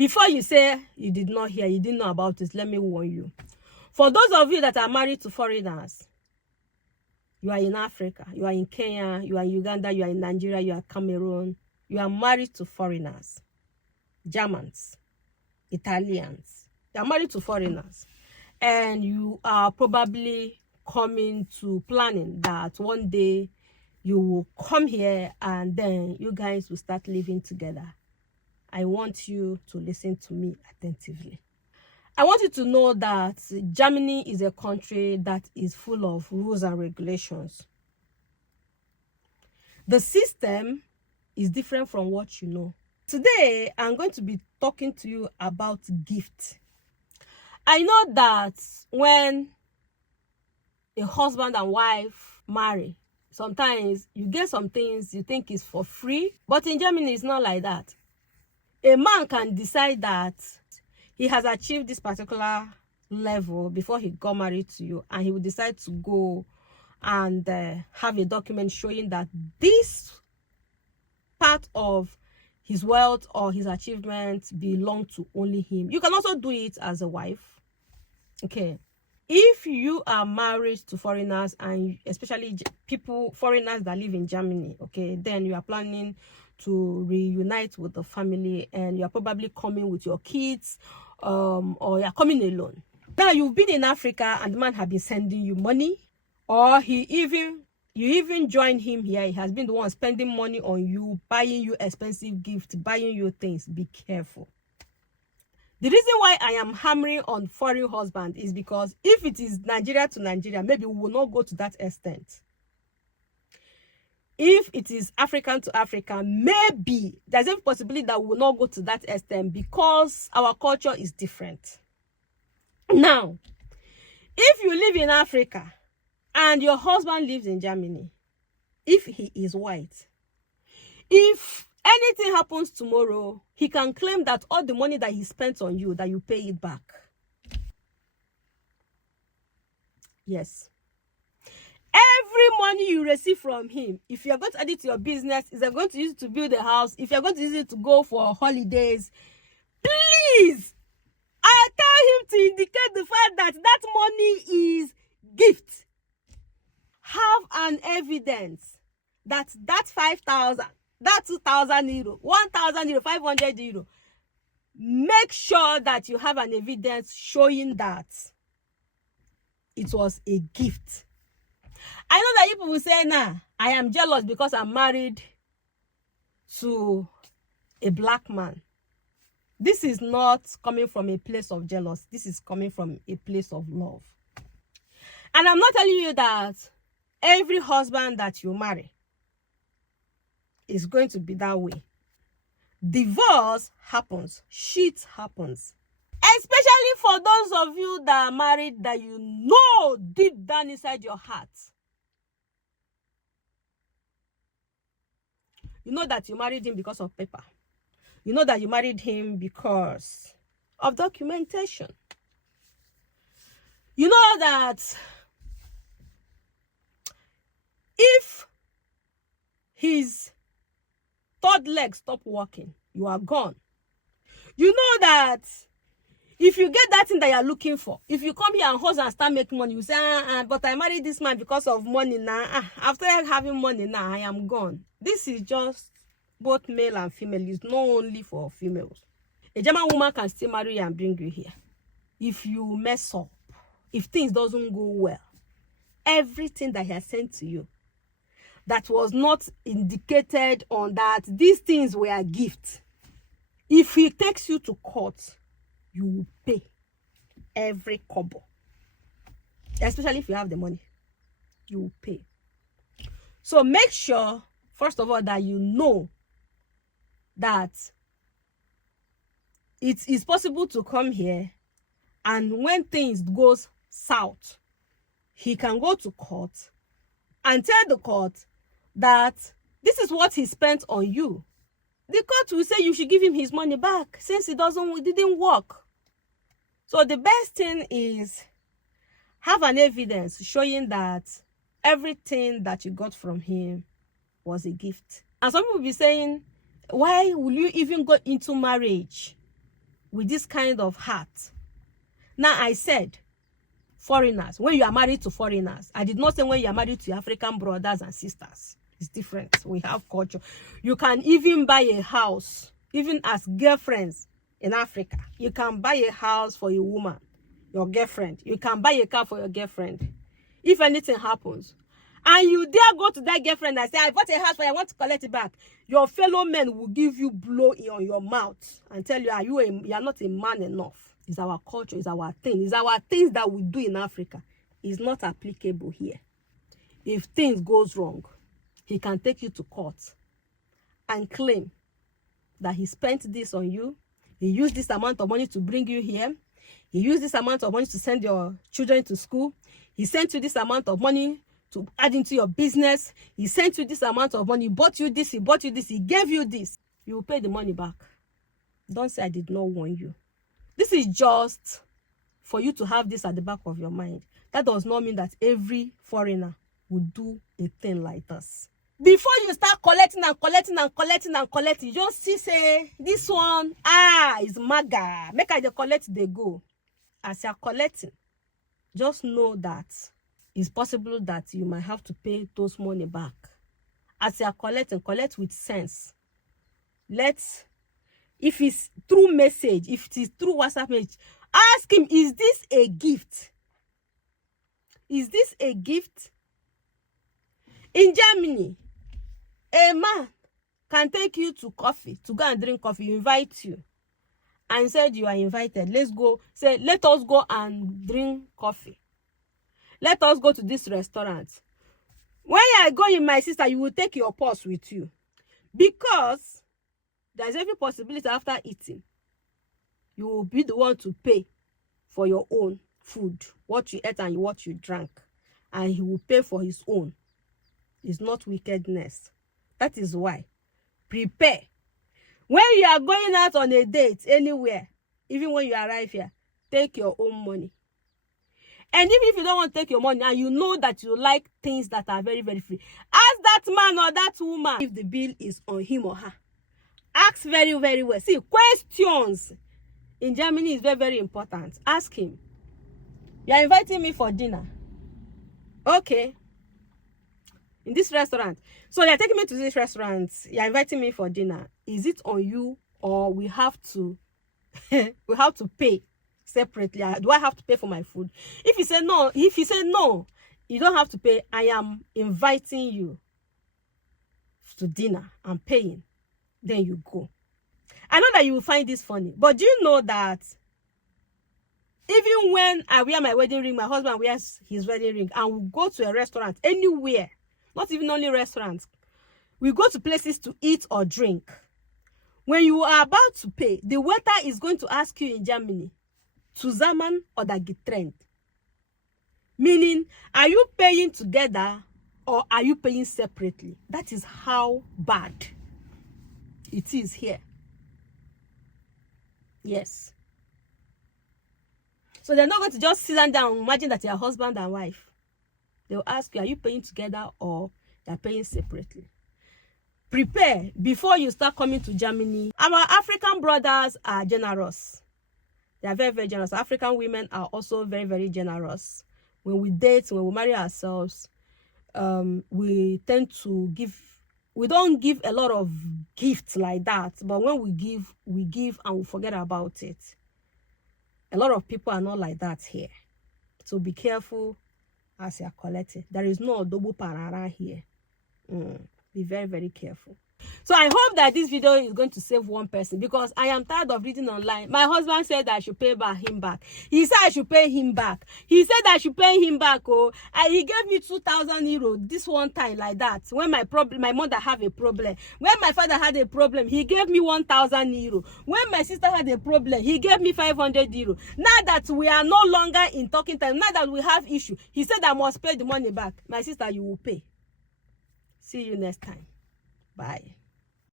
Before you say you did not hear, you didn't know about this, let me warn you. For those of you that are married to foreigners, you are in Africa, you are in Kenya, you are in Uganda, you are in Nigeria, you are Cameroon, you are married to foreigners, Germans, Italians, you are married to foreigners, and you are probably coming to planning that one day you will come here and then you guys will start living together. I want you to listen to me attentively. I want you to know that Germany is a country that is full of rules and regulations. The system is different from what you know. Today, I'm going to be talking to you about gift. I know that when a husband and wife marry, sometimes you get some things you think is for free, but in Germany, it's not like that. A man can decide that he has achieved this particular level before he got married to you, and he will decide to go and have a document showing that this part of his wealth or his achievements belong to only him. You can also do it as a wife. Okay. If you are married to foreigners, and especially foreigners that live in Germany, okay, then you are planning to reunite with the family, and you're probably coming with your kids, or you're coming alone. Now you've been in Africa and the man has been sending you money, or you even join him here. He has been the one spending money on you, buying you expensive gifts, buying you things. Be careful. The reason why I am hammering on foreign husband is because if it is Nigeria to Nigeria, maybe we will not go to that extent. If it is African to Africa, maybe there's a possibility that we will not go to that extent because our culture is different. Now, if you live in Africa and your husband lives in Germany, if he is white, if anything happens tomorrow, he can claim that all the money that he spent on you, that you pay it back. Yes. Every money you receive from him, if you're going to add it to your business, if you're going to use it to build a house, if you're going to use it to go for holidays, please, I tell him to indicate the fact that that money is gift. Have an evidence that 5,000, that 2,000 euro, 1,000 euro, 500 euro. Make sure that you have an evidence showing that it was a gift. I know that people will say, nah, I am jealous because I'm married to a black man. This is not coming from a place of jealousy. This is coming from a place of love. And I'm not telling you that every husband that you marry is going to be that way. Divorce happens. Shit happens. Especially for those of you that are married that you know deep down inside your heart. You know that you married him because of paper. You know that you married him because of documentation. You know that if his third leg stop working, you are gone. You know that if you get that thing that you're looking for, if you come here and hustle and start making money, you say, but I married this man because of money now. After having money now, I am gone. This is just both male and female. It's not only for females. A German woman can still marry you and bring you here. If you mess up, if things doesn't go well, everything that he has sent to you that was not indicated on that these things were gifts, if he takes you to court, you will pay every kobo. Especially if you have the money, you will pay. So make sure, first of all, that you know that it is possible to come here, and when things goes south, he can go to court and tell the court that this is what he spent on you. The court will say you should give him his money back since it didn't work. So the best thing is have an evidence showing that everything that you got from him was a gift. And some people will be saying, why will you even go into marriage with this kind of heart. Now, I said foreigners, when you are married to foreigners. I did not say when you are married to African brothers and sisters. It's different. We have culture. You can even buy a house, even as girlfriends in Africa. You can buy a house for a woman, your girlfriend. You can buy a car for your girlfriend. If anything happens, and you dare go to that girlfriend and say, I bought a house for you, I want to collect it back, your fellow men will give you blow on your mouth and tell you, you are not a man enough. It's our culture, it's our thing. It's our things that we do in Africa. It's not applicable here. If things goes wrong, he can take you to court and claim that he spent this on you. He used this amount of money to bring you here. He used this amount of money to send your children to school. He sent you this amount of money to add into your business. He sent you this amount of money. He bought you this, he bought you this, he gave you this. You will pay the money back. Don't say I did not warn you. This is just for you to have this at the back of your mind. That does not mean that every foreigner would do a thing like this. Before you start collecting and collecting and collecting and collecting, you just see, say, this one, is maga. Make I collect, they go. As you're collecting, just know that it's possible that you might have to pay those money back. As you're collecting, collect with sense. If it's through message, if it is through WhatsApp message, ask him, is this a gift? Is this a gift? In Germany, a man can take you to coffee, to go and drink coffee, invite you, and said you are invited. Let's go. Say, let us go and drink coffee. Let us go to this restaurant. When you are going, my sister, you will take your purse with you. Because there's every possibility after eating, you will be the one to pay for your own food, what you ate and what you drank. And he will pay for his own. It's not wickedness. That is why. Prepare. When you are going out on a date anywhere, even when you arrive here, take your own money. And even if you don't want to take your money and you know that you like things that are very, very free, ask that man or that woman if the bill is on him or her. Ask very, very well. See, questions in Germany is very, very important. Ask him. You are inviting me for dinner. Okay. In this restaurant. So you're taking me to this restaurant. You're inviting me for dinner. Is it on you or we have to we have to pay separately? Do I have to pay for my food? If you say no, you don't have to pay. I am inviting you to dinner. I'm paying. Then you go. I know that you will find this funny, but do you know that even when I wear my wedding ring, my husband wears his wedding ring, and we go to a restaurant anywhere, not even only restaurants, we go to places to eat or drink. When you are about to pay, the waiter is going to ask you in Germany, zusammen oder getrennt? Meaning, are you paying together or are you paying separately? That is how bad it is here. Yes. So they're not going to just sit down and imagine that you're husband and wife. They'll ask you, are you paying together or you're paying separately? Prepare before you start coming to Germany. Our African brothers are generous. They are very, very generous. African women are also very, very generous. When we date, when we marry ourselves, we tend to give. We don't give a lot of gifts like that. But when we give and we forget about it. A lot of people are not like that here. So be careful as you are collecting. There is no double parara here. Be very, very careful. So I hope that this video is going to save one person, because I am tired of reading online. My husband said that I should pay him back. He said I should pay him back. He said I should pay him back. Oh, and he gave me 2,000 euros this one time like that. When my mother have a problem. When my father had a problem, he gave me 1,000 euros. When my sister had a problem, he gave me 500 euros. Now that we are no longer in talking time, now that we have issue, he said I must pay the money back. My sister, you will pay. See you next time. Bye.